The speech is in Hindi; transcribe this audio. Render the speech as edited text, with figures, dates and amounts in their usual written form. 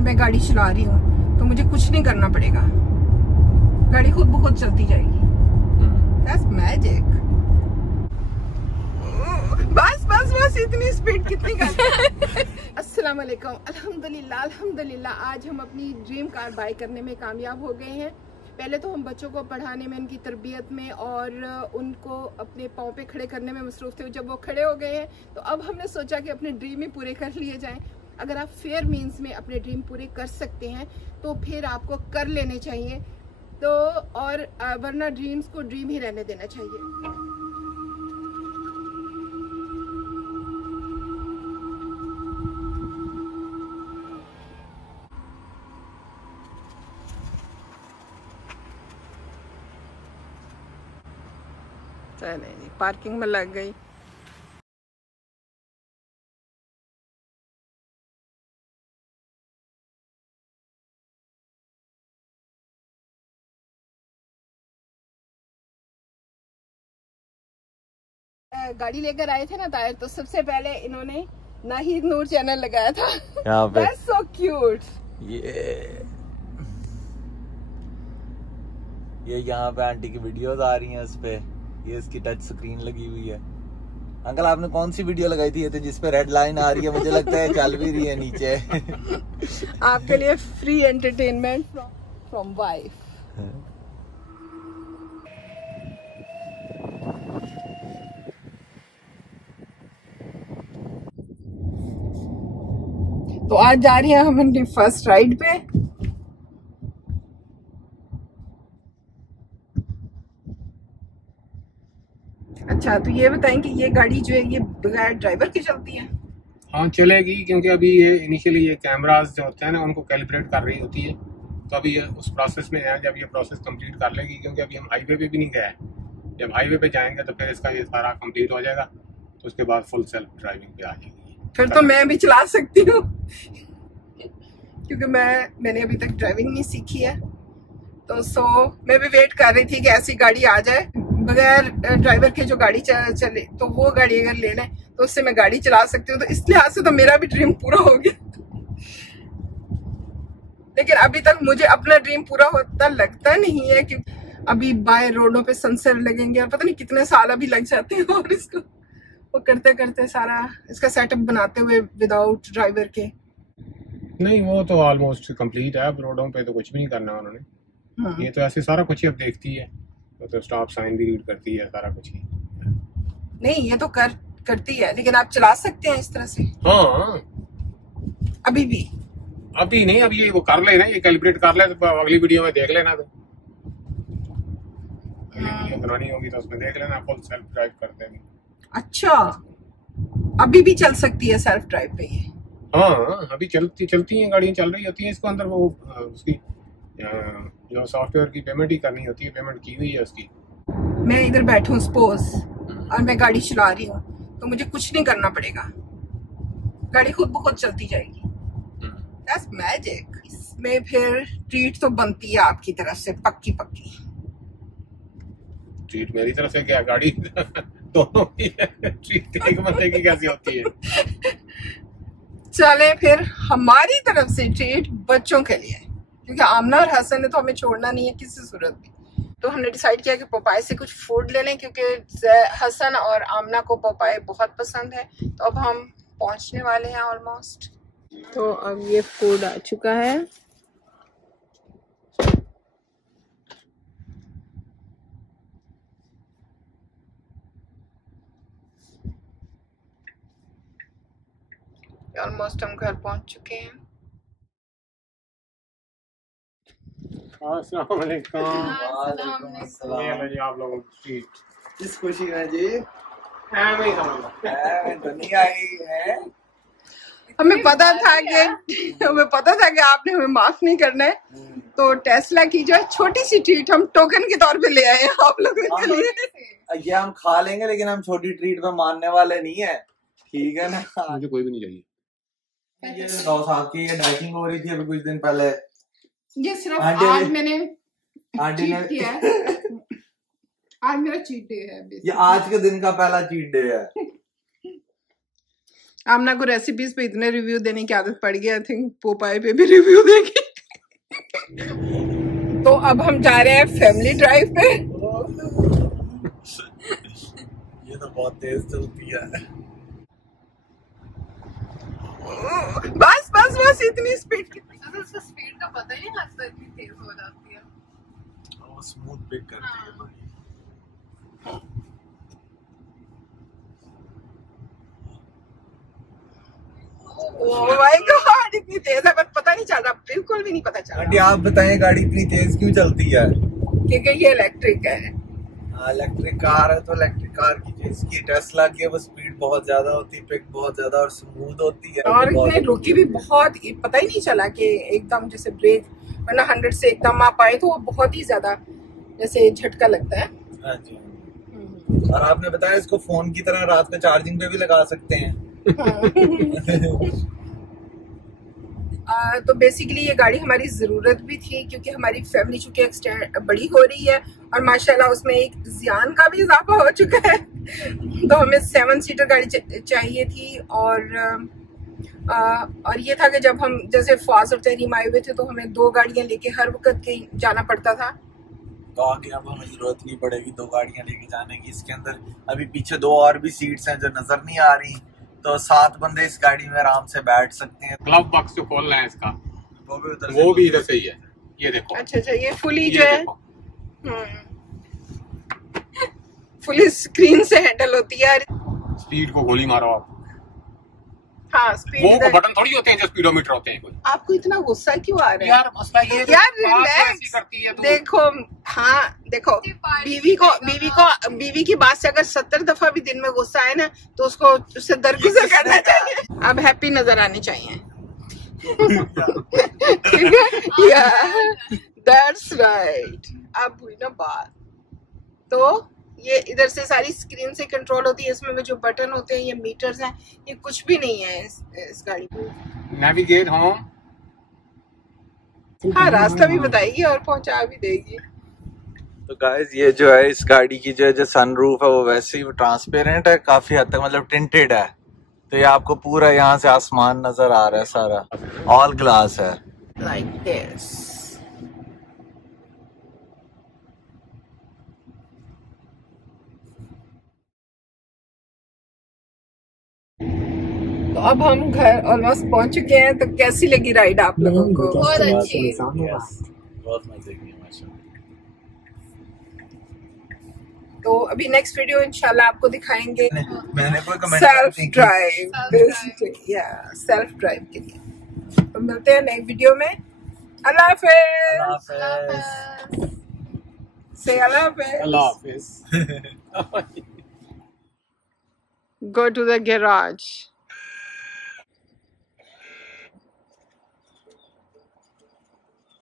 और मैं गाड़ी चला रही हूँ तो मुझे कुछ नहीं करना पड़ेगा, गाड़ी खुद ब खुद चलती जाएगी। That's magic। बस बस बस इतनी स्पीड कितनी कर। अस्सलाम वालेकुम, अल्हम्दुलिल्लाह अल्हम्दुलिल्लाह। आज हम अपनी ड्रीम कार बाय करने में कामयाब हो गए हैं। पहले तो हम बच्चों को पढ़ाने में, उनकी तरबियत में और उनको अपने पाँव पे खड़े करने में मसरूफ़ थे। जब वो खड़े हो गए हैं तो अब हमने सोचा कि अपने ड्रीम ही पूरे कर लिए जाएं। अगर आप फेयर मीन्स में अपने ड्रीम पूरे कर सकते हैं तो फिर आपको कर लेने चाहिए, तो और वरना ड्रीम्स को ड्रीम ही रहने देना चाहिए। चले जी, पार्किंग में लग गई। गाड़ी लेकर आए थे ना तायर, तो सबसे पहले इन्होंने नाहिद नूर चैनल लगाया था यहाँ पे। That's so cute। ये यहाँ पे आंटी की वीडियोस आ रही हैं उस पे, ये इसकी टच स्क्रीन लगी हुई है। अंकल आपने कौन सी वीडियो लगाई थी? ये तो जिसपे रेड लाइन आ रही है, मुझे लगता है चल भी रही है नीचे। आपके लिए फ्री एंटरटेनमेंट फ्रॉम वाइफ। तो आज जा रही हैं हम अपनी फर्स्ट राइड पे। अच्छा, तो ये बताएं कि ये गाड़ी जो है ये बगैर ड्राइवर की चलती है? हाँ चलेगी, क्योंकि अभी ये इनिशियली ये कैमरास जो होते हैं ना उनको कैलिब्रेट कर रही होती है, तो अभी ये उस प्रोसेस में है। जब ये प्रोसेस कंप्लीट कर लेगी, क्योंकि अभी हम हाईवे पे भी नहीं गए, जब हाईवे पे जाएंगे तो फिर इसका ये सारा कंप्लीट हो जाएगा, तो उसके बाद फुल सेल्फ ड्राइविंग पे आ जाएगी। फिर तो मैं भी चला सकती हूँ क्योंकि मैंने अभी तक ड्राइविंग नहीं सीखी है। तो मैं भी वेट कर रही थी कि ऐसी गाड़ी आ जाए बगैर ड्राइवर के, जो गाड़ी चले, तो वो गाड़ी अगर ले लें तो उससे मैं गाड़ी चला सकती हूँ। तो इस लिहाज से तो मेरा भी ड्रीम पूरा हो गया। लेकिन अभी तक मुझे अपना ड्रीम पूरा होता लगता नहीं है, क्योंकि अभी बाय रोडों पे सेंसर लगेंगे और पता नहीं कितने साल अभी लग जाते हैं, और इसको वो करते करते सारा इसका सेटअप बनाते हुए विदाउट ड्राइवर के। नहीं, वो तो ऑलमोस्ट कंप्लीट है। अब रोडों पे तो कुछ भी नहीं करना उन्होंने। ये तो ऐसे सारा कुछ ही अब देखती है, तो स्टॉप साइन भी रीड करती है, सारा कुछ ही। नहीं, ये तो करती है, लेकिन आप चला सकते हैं इस तरह से? हाँ अभी भी? अभी नहीं, अभी ये वो कर ले ना, ये कैलिब्रेट कर ले, तो अगली वीडियो में देख लेना। तो अगली वीडियो बनानी होगी तो उसमें देख लेना फुल सेल्फ ड्राइव करते हैं। अच्छा, अभी भी चल सकती है सेल्फ ड्राइव पे ये? हाँ, अभी चलती हैं, गाड़ियाँ चल रही होती हैं। इसको अंदर वो उसकी जो सॉफ्टवेयर की पेमेंट ही करनी होती है, पेमेंट की हुई है उसकी। मैं इधर बैठूं सपोज और मैं गाड़ी चला रही हूँ तो मुझे कुछ नहीं करना पड़ेगा, गाड़ी खुद ब खुद चलती जाएगी। That's magic। इसमें फिर ट्रीट तो बनती है आपकी तरफ से, पक्की पक्की। ट्रीट मेरी तरफ से क्या, गाड़ी दोनों की ट्रीट एक बंदे की कैसी होती है? चले फिर हमारी तरफ से ट्रीट बच्चों के लिए, क्योंकि आमना और हसन ने तो हमें छोड़ना नहीं है किसी सूरत में। तो हमने डिसाइड किया कि पपाया से कुछ फूड ले लें, क्योंकि हसन और आमना को पपाया बहुत पसंद है। तो अब हम पहुंचने वाले हैं ऑलमोस्ट। तो अब ये फूड आ चुका है। ऑलमोस्ट हम घर पहुंच चुके हैं। अस्सलाम वालेकुम। जी आप लोगों की इस खुशी में जी तो नहीं आई है। हमें पता था कि आपने हमें माफ नहीं करना है, तो टेस्ला की जो है छोटी सी ट्रीट हम टोकन के तौर पे ले आए हैं आप लोगों के लिए। ये हम खा लेंगे, लेकिन हम छोटी ट्रीट पे मानने वाले नहीं है, ठीक है ना? मुझे कोई भी नहीं चाहिए। ये 9 साल की ये डाइटिंग हो रही थी अभी कुछ दिन पहले। ये सिर्फ आज मैंने आंटी ने किया है। आज मेरा चीट डे है। ये आज के दिन का पहला चीट डे है। आमना को रेसिपीज पे इतने रिव्यू देने की आदत पड़ गई, आई थिंक पोपाई पे भी रिव्यू देंगे। तो अब हम जा रहे हैं फैमिली ड्राइव पे। ये तो बहुत तेज चलती है। बस बस बस इतनी स्पीड, उसका स्पीड का पता ही नहीं लगता, इतनी तेज हो जाती है। वो स्मूथ पिक करती है बड़ी। ओह माय गॉड, इतनी तेज है पर पता नहीं चल रहा, बिल्कुल भी नहीं पता चल आंटी रहा। आप बताएं गाड़ी इतनी तेज क्यों चलती है? क्योंकि ये इलेक्ट्रिक है। इलेक्ट्रिक कार है तो इलेक्ट्रिक कार की जिसकी टेस्ला की है वो स्पीड बहुत ज्यादा होती है, पिक बहुत ज्यादा और स्मूथ होती है। और इसमें रुकी भी बहुत, पता ही नहीं चला कि एकदम जैसे ब्रेक, वरना 100 से एकदम आप आए तो वो बहुत ही ज्यादा जैसे झटका लगता है। हाँ जी। और आपने बताया इसको फोन की तरह रात में चार्जिंग पे भी लगा सकते हैं। तो बेसिकली ये गाड़ी हमारी ज़रूरत भी थी, क्योंकि हमारी फैमिली चूंकि बड़ी हो रही है और माशाल्लाह उसमें एक ज़ियान का भी इजाफा हो चुका है। तो हमें 7 सीटर गाड़ी चाहिए थी। और ये था कि जब हम जैसे फाज और तहरीम आए हुए थे तो हमें 2 गाड़ियां लेके हर वक्त कहीं जाना पड़ता था। तो आगे अब हमें जरूरत नहीं पड़ेगी 2 गाड़ियां लेके जाने की। इसके अंदर अभी पीछे 2 और भी सीट्स हैं जो नजर नहीं आ रही, तो 7 बंदे इस गाड़ी में आराम से बैठ सकते हैं। ग्लव बॉक्स जो खोलना है इसका वो भी इधर से ही है, ये देखो। अच्छा, ये फुली जो है फुली स्क्रीन से हैंडल होती है। स्पीड को गोली मारो आप। हाँ, स्पीड वो बटन थोड़ी होते हैं जो स्पीडोमीटर होते हैं कोई। आपको इतना गुस्सा क्यों आ रहा है यार? मसला ये यार, बात ऐसी रिलैक्स। करती है तो देखो, हाँ देखो, बीवी की बात से अगर 70 दफा भी दिन में गुस्सा आए ना तो उससे दरगुजर करना चाहिए। अब हैप्पी नजर आनी चाहिए। That's right. अब हुई ना बात। तो ये इधर से सारी स्क्रीन से कंट्रोल होती है। इसमें जो बटन होते हैं ये मीटर्स हैं, ये कुछ भी नहीं है इस गाड़ी में। Navigate home. हाँ, रास्ता भी बताएगी और पहुंचा भी देगी। तो गाइस ये जो है इस गाड़ी की जो सनरूफ है वो वैसे ही ट्रांसपेरेंट है काफी हद तक, मतलब टिंटेड है। तो ये आपको पूरा यहाँ से आसमान नजर आ रहा है, सारा ऑल ग्लास है। Like this. तो अब हम घर ऑलमोस्ट पहुंच चुके हैं। तो कैसी लगी राइड आप लोगों को? बहुत अच्छी। बहुत मजे की माशाल्लाह। तो अभी नेक्स्ट वीडियो इंशाल्लाह आपको दिखाएंगे मैंने कोई कमेंट सेल्फ ड्राइव, या सेल्फ ड्राइव के लिए। तो मिलते हैं नई वीडियो में। अल्लाह हाफिज़। से अल्लाह हाफिज़। Go to the garage.